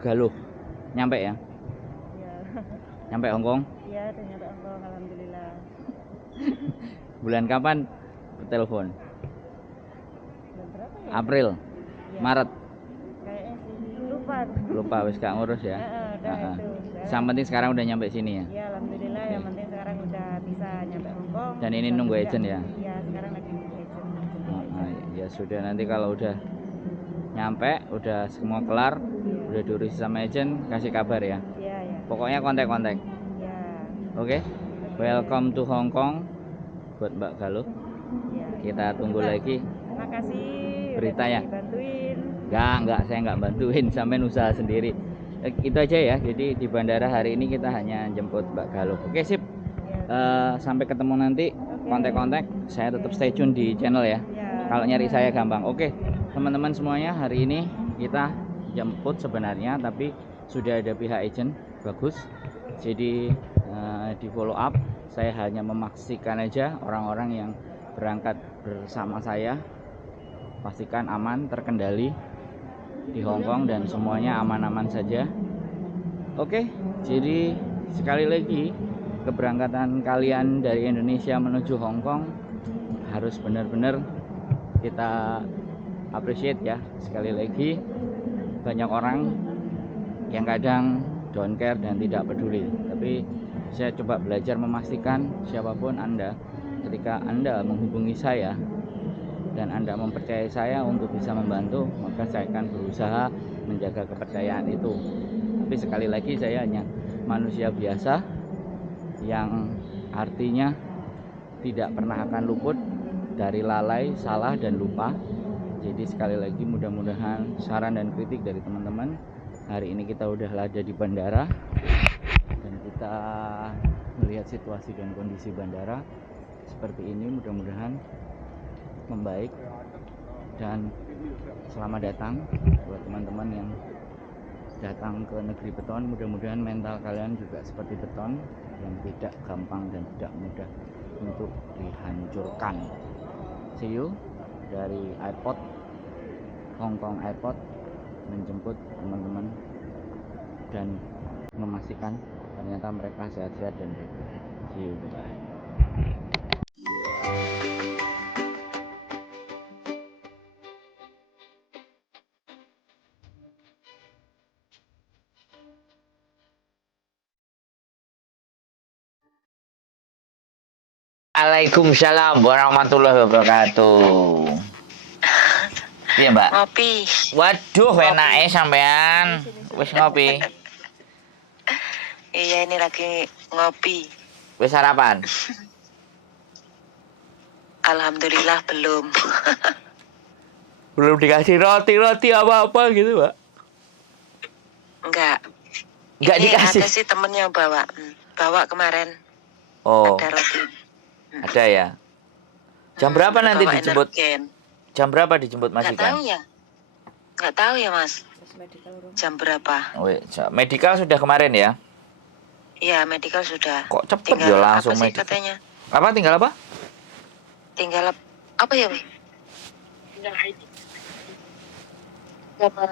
Galuh. Nyampe ya? Iya. Nyampe Hong Kong? Iya, udah nyampe Hong Kong, alhamdulillah. Bulan kapan telepon? Bulan berapa ya? April, Iya. Maret. Kayaknya sih lupa. Lupa wis gak ngurus ya. Udah Heeh. itu. Yang penting sekarang udah nyampe sini ya. Iya, alhamdulillah. Yang penting sekarang udah bisa nyampe Hong Kong. Dan ini bisa nunggu kerja. agent ya? Iya, sekarang lagi nunggu agent. Ya sudah, nanti kalau udah nyampe, udah semua kelar, udah diurusi sama agent, kasih kabar ya. Iya, iya. Pokoknya kontak-kontak. Iya. Oke? Welcome to Hong Kong buat Mbak Galuh. Iya. Kita tunggu lagi Makasih beritanya. udah dibantuin. Enggak, saya nggak bantuin, sampean usaha sendiri. Itu aja ya. Jadi di bandara hari ini kita hanya jemput Mbak Galuh. Oke, sip. Sampai ketemu nanti. Kontak-kontak. Saya tetap stay tune di channel ya. Kalau nyari saya gampang. Oke, teman-teman semuanya, hari ini kita jemput sebenarnya, tapi sudah ada pihak agent. Bagus. Jadi di follow up. Saya hanya memastikan aja orang-orang yang berangkat bersama saya pastikan aman, terkendali di Hong Kong dan semuanya aman-aman saja. Oke, jadi sekali lagi keberangkatan kalian dari Indonesia menuju Hong Kong harus benar-benar kita appreciate ya. Sekali lagi, banyak orang yang kadang don't care dan tidak peduli, tapi saya coba belajar memastikan siapapun Anda, ketika Anda menghubungi saya dan Anda mempercayai saya untuk bisa membantu, maka saya akan berusaha menjaga kepercayaan itu. Tapi sekali lagi, saya hanya manusia biasa yang artinya tidak pernah akan luput dari lalai, salah, dan lupa. Jadi sekali lagi, mudah-mudahan saran dan kritik dari teman-teman. Hari ini kita udah ada di bandara dan kita melihat situasi dan kondisi bandara seperti ini. Mudah-mudahan membaik dan selamat datang buat teman-teman yang datang ke negeri beton. Mudah-mudahan mental kalian juga seperti beton yang tidak gampang dan tidak mudah untuk dihancurkan. See you dari airport, Hong Kong Airport, menjemput teman-teman dan memastikan ternyata mereka sehat-sehat dan baik. See you, bye. Waalaikumsalam warahmatullahi wabarakatuh. Iya, Mbak. Ngopi. Waduh, enake sampean. Wis ngopi. Iya, ini lagi ngopi. Wis sarapan? Alhamdulillah belum. Belum dikasih roti apa-apa gitu, Mbak? Enggak. Enggak Ini dikasih. ada sih temennya bawa. Bawa kemarin. Oh, Ada roti. ada ya. Jam berapa nanti Bawa dijemput? Energen. Jam berapa dijemput Enggak majikan? tahu ya. Enggak tahu ya, Mas. Jam berapa? Medical sudah kemarin ya? Iya, medical sudah. Kok cepet Tinggal ya langsung apa sih medical? katanya? Apa tinggal apa? Tinggal apa ya, Wi? Tinggal ID. Sama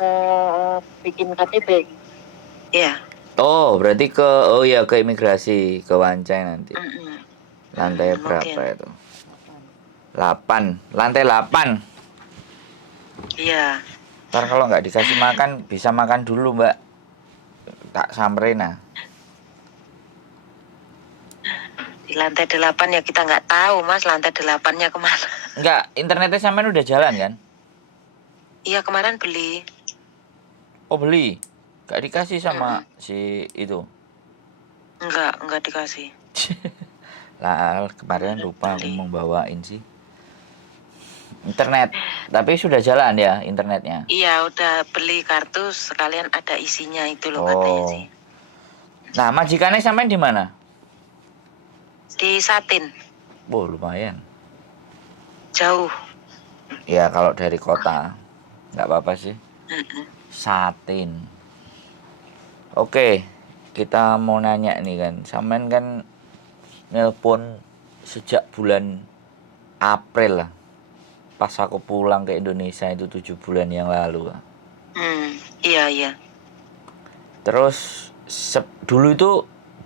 bikin KTP. Iya. Oh, berarti ke imigrasi, ke Wancai nanti. Lantai berapa mungkin. itu? 8. Lantai 8. Iya. Ntar kalau nggak dikasih makan, bisa makan dulu, Mbak. Tak samperin nah. Di lantai 8 ya kita nggak tahu, Mas, lantai 8-nya kemana. Enggak, internetnya sampean udah jalan kan? Iya, kemarin beli. Oh, beli. Nggak dikasih sama si itu. Enggak dikasih. Lah, kemarin lupa aku mau bawain sih. Internet. Tapi sudah jalan ya internetnya? Iya, udah beli kartu sekalian ada isinya itu loh katanya sih. Nah, majikannya sampean di mana? Di Satin. Oh, lumayan. Jauh. Ya, kalau dari kota nggak apa-apa sih. Satin. Oke, kita mau nanya nih kan. Sampean kan nelpon sejak bulan April lah. Pas aku pulang ke Indonesia itu 7 bulan yang lalu. Iya. Terus dulu itu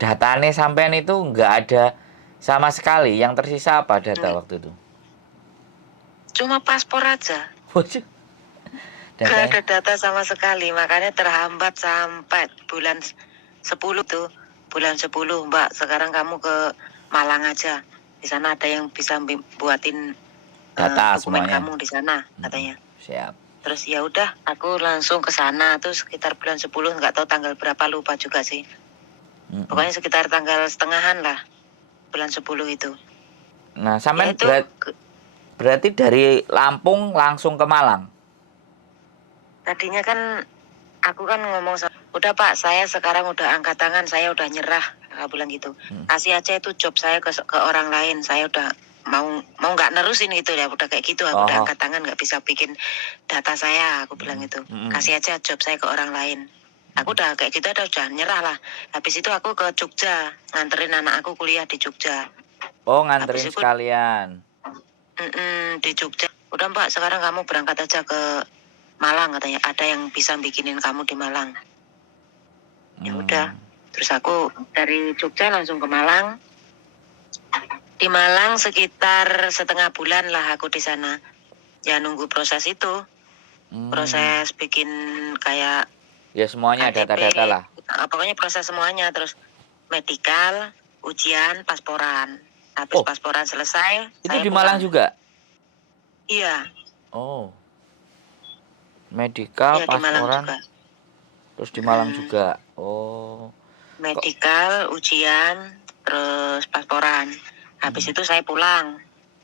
datanya sampean itu nggak ada sama sekali. Yang tersisa apa data waktu itu? Cuma paspor aja. Waduh. Gak Datanya. ada data sama sekali, makanya terhambat sampai bulan 10 tuh. Bulan 10, Mbak, sekarang kamu ke Malang aja. Di sana ada yang bisa buatin Data dokumen semuanya. kamu di sana, katanya. Siap. Terus ya udah, aku langsung ke sana tuh sekitar bulan 10, nggak tahu tanggal berapa, lupa juga sih. Pokoknya sekitar tanggal setengahan lah, bulan 10 itu. Nah, sampean Ya itu berarti dari Lampung langsung ke Malang. tadinya kan aku kan ngomong, udah Pak, saya sekarang udah angkat tangan, saya udah nyerah, aku bilang gitu. Kasih aja itu job saya ke orang lain, saya udah mau nggak nerusin gitu ya, udah kayak gitu, aku udah angkat tangan, nggak bisa bikin data saya, aku bilang gitu. Kasih aja job saya ke orang lain. Aku udah kayak gitu, udah nyerah lah. Habis itu aku ke Jogja, nganterin anak aku kuliah di Jogja. Oh, nganterin sekalian. Di Jogja. Udah Mbak, sekarang kamu berangkat aja ke Malang, katanya. Ada yang bisa bikinin kamu di Malang. Ya udah. Terus aku dari Jogja langsung ke Malang. Di Malang sekitar setengah bulan lah aku di sana. Ya nunggu proses itu. Proses bikin kayak ya semuanya KTP, data-data lah. Pokoknya proses semuanya. Terus medical, ujian, pasporan. Habis pasporan selesai, itu saya di Malang pulang. juga? Iya. Oh. Medical, Iya, di Malang pasporan. juga. Terus di Malang juga. Oh. Medical, ujian, terus pasporan. Habis itu saya pulang.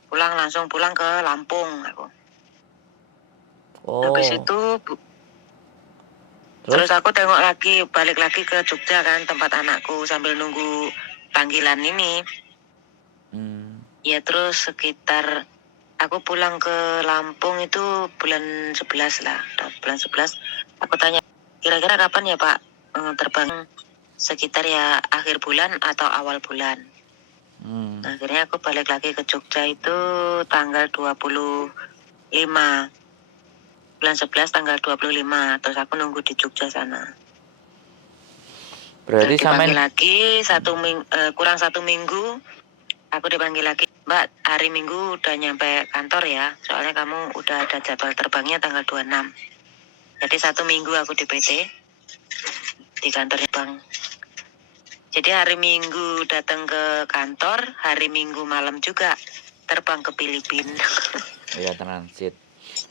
Langsung pulang ke Lampung aku. Oh. Habis itu terus aku tengok lagi, balik lagi ke Jogja kan, tempat anakku sambil nunggu panggilan ini. Ya terus sekitar aku pulang ke Lampung itu bulan 11 lah. Bulan 11 aku tanya, kira-kira kapan ya Pak terbang? Sekitar ya akhir bulan atau awal bulan. Nah, akhirnya aku balik lagi ke Jogja itu tanggal 25. Bulan 11 tanggal 25. Terus aku nunggu di Jogja sana. Berarti dipanggil lagi kurang 1 minggu. Aku dipanggil lagi, Mbak, hari Minggu udah nyampe kantor ya. Soalnya kamu udah ada jadwal terbangnya tanggal 26. Jadi 1 minggu aku di PT. Di kantornya Bang. Jadi hari Minggu datang ke kantor, hari Minggu malam juga terbang ke Filipina. Iya, transit.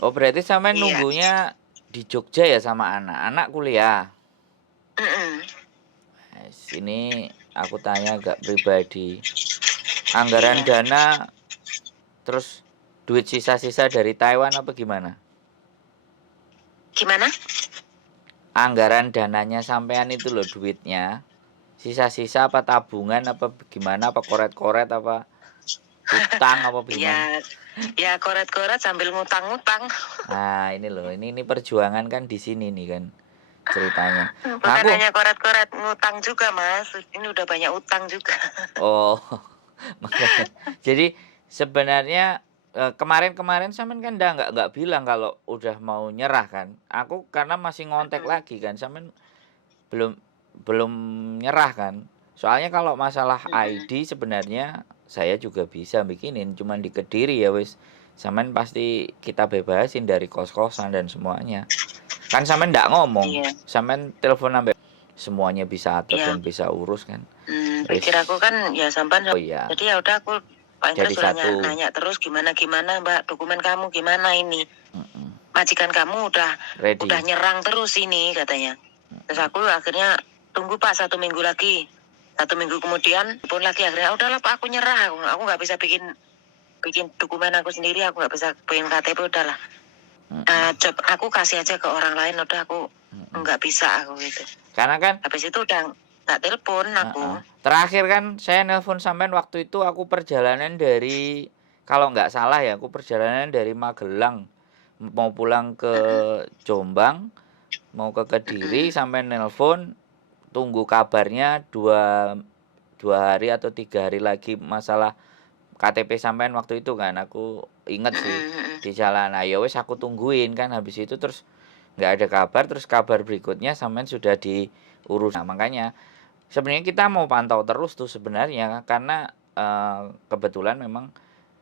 Oh, berarti sampean nunggunya di Jogja ya sama anak kuliah. Sini aku tanya agak pribadi. Anggaran dana terus duit sisa-sisa dari Taiwan apa gimana? Gimana? Anggaran dananya sampean itu loh, duitnya. Sisa-sisa apa tabungan apa gimana, apa koret-koret apa utang apa gimana? Ya koret-koret sambil ngutang-ngutang. Nah, ini loh, ini perjuangan kan di sini nih kan ceritanya. Bukan hanya koret-koret, ngutang juga Mas. Ini udah banyak utang juga. Oh, makanya. Jadi sebenarnya kemarin sampean kan nggak bilang kalau udah mau nyerah kan. Aku karena masih ngontek lagi kan, sampean belum nyerah kan. Soalnya kalau masalah ID sebenarnya saya juga bisa bikinin, cuman di Kediri ya wis. Sampean pasti kita bebasin dari kos-kosan dan semuanya. Kan sampean ndak ngomong, sampean telepon sampai semuanya bisa atur dan bisa urus kan. Pikir aku kan ya sampean. Oh iya. Jadi ya udah aku Pak Indra sudah nanya terus gimana Mbak, dokumen kamu gimana ini? Majikan kamu udah nyerang terus ini katanya. Terus aku akhirnya tunggu Pak 1 minggu lagi. 1 minggu kemudian pun lagi akhirnya udahlah Pak, aku nyerah. Aku nggak bisa bikin dokumen aku sendiri, aku nggak bisa bikin KTP, udahlah. Job aku kasih aja ke orang lain, udah aku nggak bisa aku gitu. Karena kan habis itu udah nggak telepon aku. Terakhir kan saya nelpon sampean waktu itu aku perjalanan dari, kalau nggak salah ya, aku perjalanan dari Magelang mau pulang ke Jombang, mau ke Kediri, sampai nelpon tunggu kabarnya 2 hari atau 3 hari lagi masalah KTP sampean waktu itu kan. Aku inget sih di jalan. Nah, ya wes aku tungguin kan, habis itu terus nggak ada kabar, terus kabar berikutnya sampean sudah diurus. Nah, makanya sebenarnya kita mau pantau terus tuh sebenarnya, karena kebetulan memang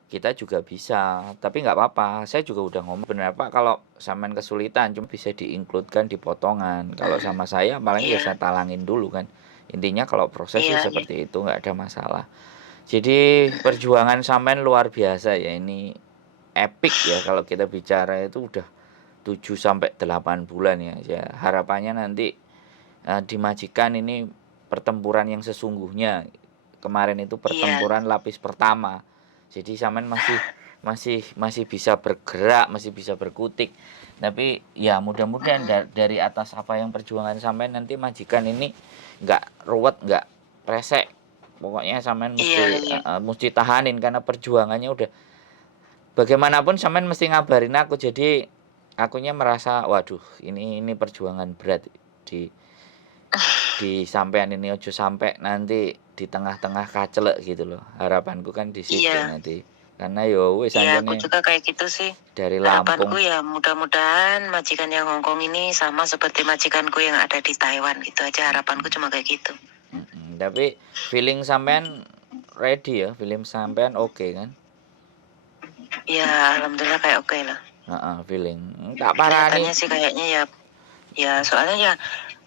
kita juga bisa, tapi nggak apa-apa. Saya juga udah ngomong, bener Pak, kalau sampean kesulitan cuma bisa di-include-kan di potongan. Kalau sama saya paling ya saya talangin dulu kan. Intinya kalau proses sih seperti itu, nggak ada masalah. Jadi perjuangan sampean luar biasa ya, ini epic ya kalau kita bicara, itu udah 7 sampai 8 bulan ya. Ya harapannya nanti di Majikan ini pertempuran yang sesungguhnya. Kemarin itu pertempuran lapis pertama. Jadi sampean masih bisa bergerak, masih bisa berkutik. Tapi ya mudah-mudahan dari atas apa yang perjuangan sampean, nanti Majikan ini nggak ruwet, nggak resek. Pokoknya sampean mesti tahanin, karena perjuangannya udah bagaimanapun sampean mesti ngabarin aku. Jadi akunya merasa waduh, ini perjuangan berat di sampean ini, ojo sampai nanti di tengah-tengah kacelek gitu loh. Harapanku kan di situ nanti. Karena yo wis aku juga kayak gitu sih. Dari Lampung. Harapanku ya mudah-mudahan majikan yang Hongkong ini sama seperti majikanku yang ada di Taiwan, gitu aja harapanku, cuma kayak gitu. Tapi feeling sampean ready ya, feeling sampean oke kan? Ya alhamdulillah kayak oke lah. Feeling tak parani. Kelihatannya sih kayaknya ya soalnya ya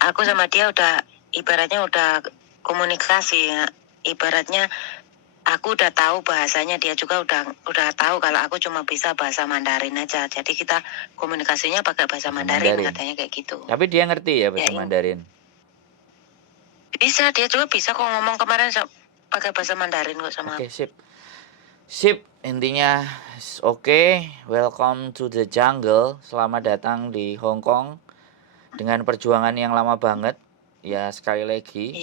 aku sama dia udah ibaratnya udah komunikasi ya. Ibaratnya aku udah tahu bahasanya, dia juga udah tahu kalau aku cuma bisa bahasa Mandarin aja. Jadi kita komunikasinya pakai bahasa Mandarin, katanya kayak gitu. Tapi dia ngerti ya bahasa Mandarin? Bisa, dia juga bisa kok ngomong kemarin pakai bahasa Mandarin kok sama. Oke, sip. Intinya oke. Welcome to the jungle. Selamat datang di Hong Kong dengan perjuangan yang lama banget. Ya sekali lagi,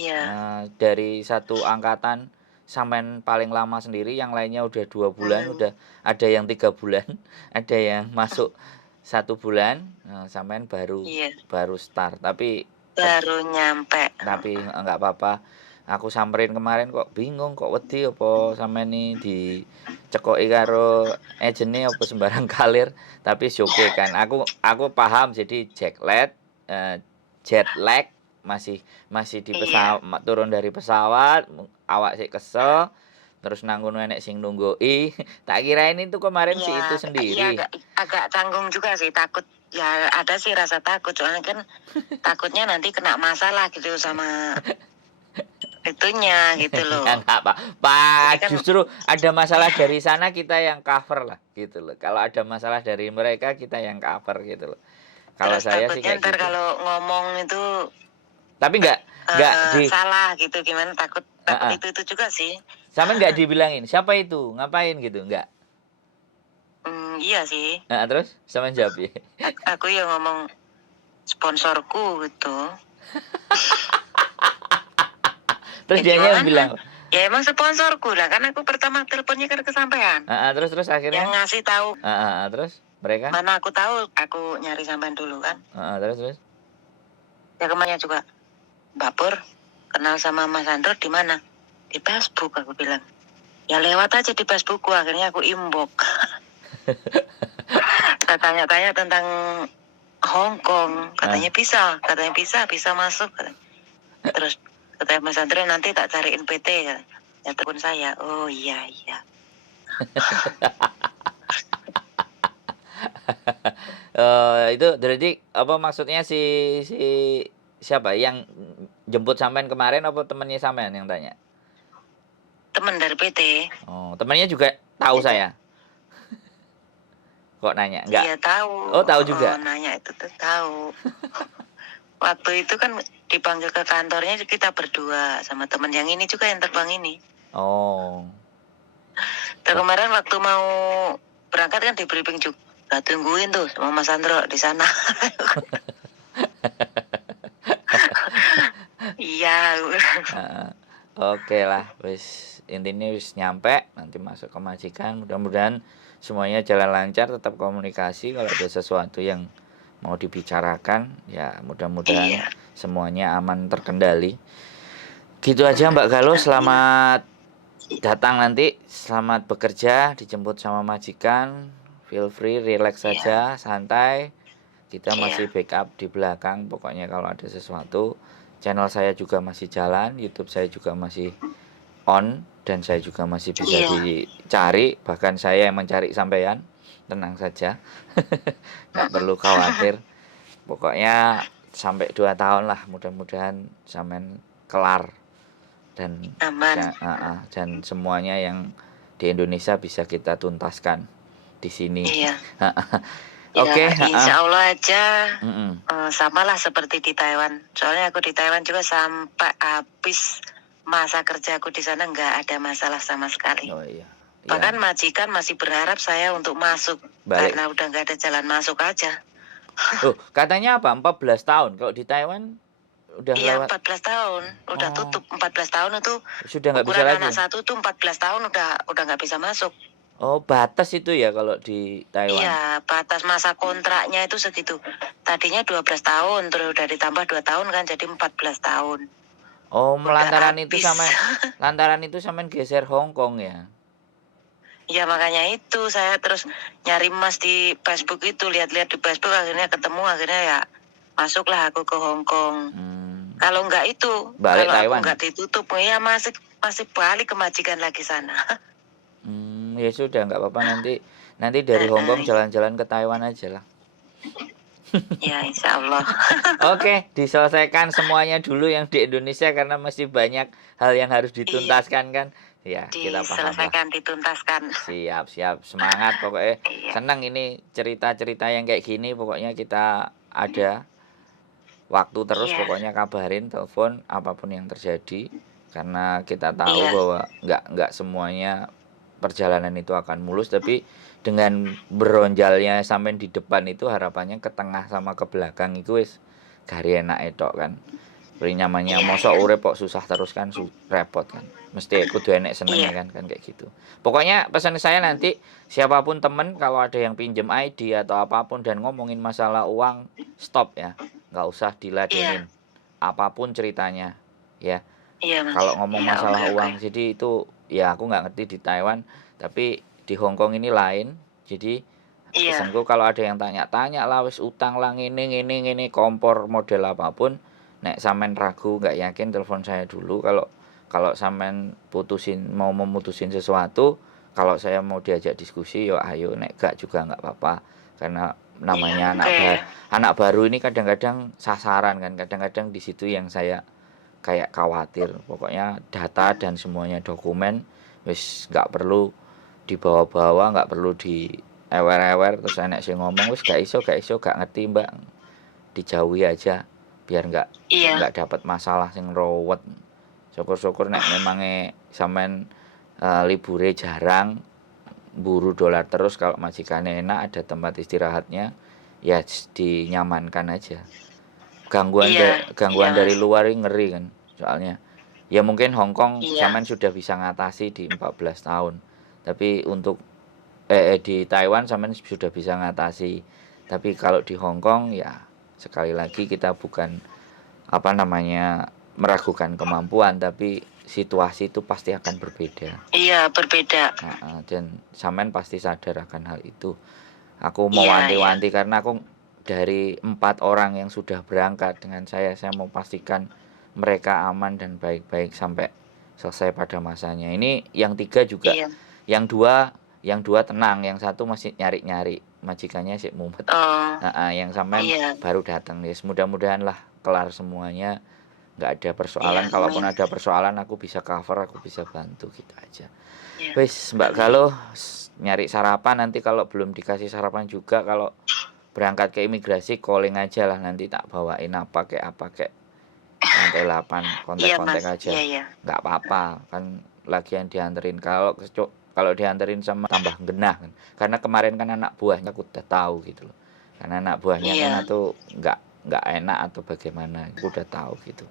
dari satu angkatan sampean paling lama sendiri, yang lainnya udah 2 bulan, udah ada yang 3 bulan, ada yang masuk 1 bulan. Sampean baru start, tapi baru nyampe. Tapi enggak apa-apa. Aku samperin kemarin kok bingung, kok wedi apa sampean nih dicekoki karo ejene apa sembarang kalir. Tapi oke kan. Aku paham, jadi jet lag masih di pesawat, turun dari pesawat, awak sih kesel. Terus nanggung enek sing nunggui. Tak kira ini tuh kemarin si itu sendiri. Iya, agak canggung juga sih, takut. Ya ada sih rasa takut, soalnya kan takutnya nanti kena masalah gitu sama itunya gitu loh. Enggak Pak, kan, justru ada masalah dari sana kita yang cover lah gitu loh. Kalau ada masalah dari mereka kita yang cover gitu loh. Kalau saya sih kayak gitu. Kalau ngomong itu tapi enggak salah gitu, gimana, takut itu juga sih. Sama enggak dibilangin siapa itu, ngapain gitu, enggak? Iya sih. Terus sama jawab ya. Aku ya ngomong sponsorku gitu. Terus dia yang bilang, ya emang sponsorku lah, kan aku pertama teleponnya kan kesampaian. Terus akhirnya yang ngasih tahu. Terus mereka? Mana aku tahu, aku nyari sampean dulu kan. Terus. Ya kemana juga, Mbak Pur kenal sama Mas Andro di mana? Di Facebook, aku bilang. Ya lewat aja di Facebookku, akhirnya aku inbox. Saya tanya-tanya tentang Hong Kong, katanya bisa masuk. Terus katanya Mas Andre, nanti tak cariin PT ya telepon saya. Oh iya. Itu berarti apa maksudnya si siapa yang jemput sampean kemarin, apa temannya sampean yang tanya? Teman dari PT. Oh, temannya juga tahu saya. Kok nanya? Enggak. Iya tahu. Oh, tahu juga. Nanya itu tuh tahu. Waktu itu kan dipanggil ke kantornya kita berdua sama teman yang ini juga, yang terbang ini. Oh. Terus kemarin waktu mau berangkat kan di briefing juga. Nah, tungguin tuh sama Mas Andro di sana. Iya. Oke lah, wis intinya wis nyampe, nanti masuk ke Majikan. Mudah-mudahan semuanya jalan lancar, tetap komunikasi. Kalau ada sesuatu yang mau dibicarakan, ya mudah-mudahan semuanya aman, terkendali. Gitu aja Mbak Galuh, selamat datang nanti, selamat bekerja, dijemput sama Majikan. Feel free, relax saja, santai. kita masih backup di belakang. Pokoknya kalau ada sesuatu, channel saya juga masih jalan, YouTube saya juga masih on, dan saya juga masih bisa dicari. Bahkan saya yang mencari sampean, tenang saja. Nggak perlu khawatir. Pokoknya sampai 2 tahun lah, mudah-mudahan sampean kelar dan dan semuanya yang di Indonesia bisa kita tuntaskan di sini. Oke, insya Allah aja samalah seperti di Taiwan. Soalnya aku di Taiwan juga sampai habis masa kerjaku di sana nggak ada masalah sama sekali. Bahkan majikan masih berharap saya untuk masuk balik. Karena udah nggak ada jalan masuk aja. Katanya apa? 14 tahun. Kalau di Taiwan udah lewat 14 tahun, udah tutup 14 tahun itu. Sudah nggak bisa lagi. Anak satu tuh 14 tahun udah nggak bisa masuk. Oh, batas itu ya kalau di Taiwan. Iya, batas masa kontraknya itu segitu. Tadinya 12 tahun, terus udah ditambah 2 tahun kan jadi 14 tahun. Oh, lantaran itu sampean geser Hong Kong ya. Ya makanya itu saya terus nyari Mas di Facebook itu, lihat-lihat di Facebook, akhirnya ketemu, akhirnya ya masuklah aku ke Hong Kong. Kalau enggak itu, balik kalau Taiwan. Aku enggak ditutup, ya masih balik ke majikan lagi sana. Ya sudah, nggak apa-apa, nanti dari Hong Kong jalan-jalan ke Taiwan aja lah. Ya insya Allah. Oke, diselesaikan semuanya dulu yang di Indonesia karena masih banyak hal yang harus dituntaskan kan. Ya, kita paham lah. Dituntaskan. Siap, semangat pokoknya. Senang ini cerita-cerita yang kayak gini, pokoknya kita ada waktu terus, pokoknya kabarin, telepon apapun yang terjadi, karena kita tahu bahwa nggak semuanya perjalanan itu akan mulus, tapi dengan beronjalnya sampai di depan itu harapannya ke tengah sama ke belakang itu wis gari enak etok kan. Beri nyamannya mosok urip kok susah terus kan, repot kan. Mesti kudu enek seneng kan kayak gitu. Pokoknya pesan saya nanti siapapun temen kalau ada yang pinjem ID atau apapun dan ngomongin masalah uang, stop ya. Nggak usah diladenin. Apapun ceritanya ya. Kalau ngomong masalah uang, jadi itu ya aku nggak ngerti di Taiwan, tapi di Hong Kong ini lain. Jadi pesanku kalau ada yang tanya-tanya lah, wis utang lah ngene kompor model apapun, nek sampean ragu nggak yakin, telepon saya dulu. Kalau sampean mau memutusin sesuatu, kalau saya mau diajak diskusi, yo ayo, nek gak juga nggak apa-apa, karena namanya anak baru ini kadang-kadang sasaran kan, kadang-kadang di situ yang saya kayak khawatir. Pokoknya data dan semuanya dokumen wis nggak perlu dibawa-bawa, nggak perlu di ewer-ewer terus enek sing ngomong wis gak iso gak ngerti mbak, dijauhi aja biar nggak dapat masalah sing rowet. Syukur-syukur nek memangnya sampean libure jarang, buru dolar terus, kalau majikannya enak, ada tempat istirahatnya, ya dinyamankan aja. Gangguan dari luar ini ngeri kan, soalnya ya mungkin Hong Kong sampean sudah bisa ngatasi di 14 tahun, tapi untuk di Taiwan sampean sudah bisa ngatasi, tapi kalau di Hong Kong ya sekali lagi kita bukan meragukan kemampuan, tapi situasi itu pasti akan berbeda. Iya, berbeda. Dan sampean pasti sadar akan hal itu. Aku mau wanti-wanti karena aku dari 4 orang yang sudah berangkat dengan saya mau pastikan mereka aman dan baik-baik sampai selesai pada masanya. Ini yang 3 juga, yang dua tenang, yang 1 masih nyari-nyari, majikannya sih mumet. Yang sampean baru datang. Ya, mudah-mudahan lah kelar semuanya, nggak ada persoalan. Kalaupun ada persoalan aku bisa cover, aku bisa bantu, gitu aja. Wis Mbak Galuh, nyari sarapan, nanti kalau belum dikasih sarapan juga, kalau berangkat ke imigrasi calling aja lah, nanti tak bawain apa kayak lantai 8 kontak-kontak aja. Nggak apa-apa kan, lagi yang dianterin. Kalau dianterin sama tambah genah kan, karena kemarin kan anak buahnya aku udah tahu gitu loh, karena anak buahnya kan itu nggak enak atau bagaimana, aku udah tahu gitu.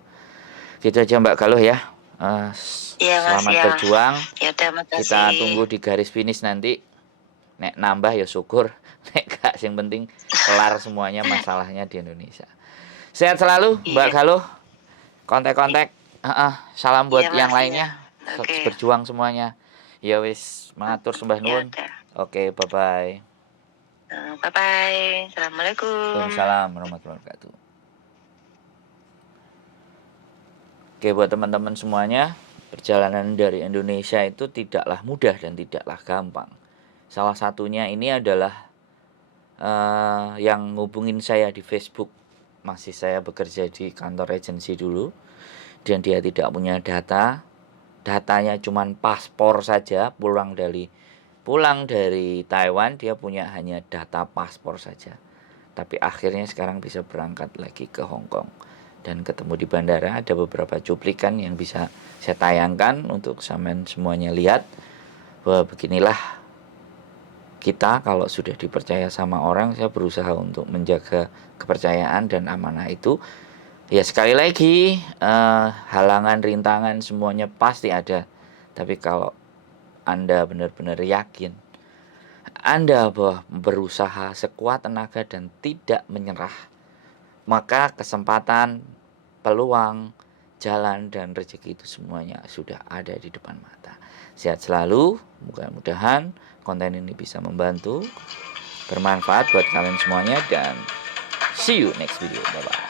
Gitu aja Mbak Galuh ya. Selamat berjuang. Kita tunggu di garis finish nanti. Nek nambah ya syukur, nek gak, yang penting kelar semuanya masalahnya di Indonesia. Sehat selalu Mbak Galuh. Kontak-kontak. Salam buat yang lainnya. Berjuang semuanya. Ya wis, matur sembah nuwun. Oke, bye-bye. Bye bye. Assalamualaikum. Waalaikumsalam warahmatullahi wabarakatuh. Oke, buat teman-teman semuanya, perjalanan dari Indonesia itu tidaklah mudah dan tidaklah gampang. Salah satunya ini adalah yang ngubungin saya di Facebook. Masih saya bekerja di kantor agensi dulu, dan dia tidak punya datanya cuma paspor saja. Pulang dari Taiwan dia punya hanya data paspor saja, tapi akhirnya sekarang bisa berangkat lagi ke Hong Kong dan ketemu di bandara. Ada beberapa cuplikan yang bisa saya tayangkan untuk sampean semuanya lihat, bahwa beginilah kita kalau sudah dipercaya sama orang. Saya berusaha untuk menjaga kepercayaan dan amanah itu. Ya, sekali lagi, halangan, rintangan semuanya pasti ada. Tapi kalau Anda benar-benar yakin, Anda berusaha sekuat tenaga dan tidak menyerah, maka kesempatan, peluang, jalan, dan rezeki itu semuanya sudah ada di depan mata. Sehat selalu, mudah-mudahan konten ini bisa membantu, bermanfaat buat kalian semuanya, dan see you next video. Bye-bye.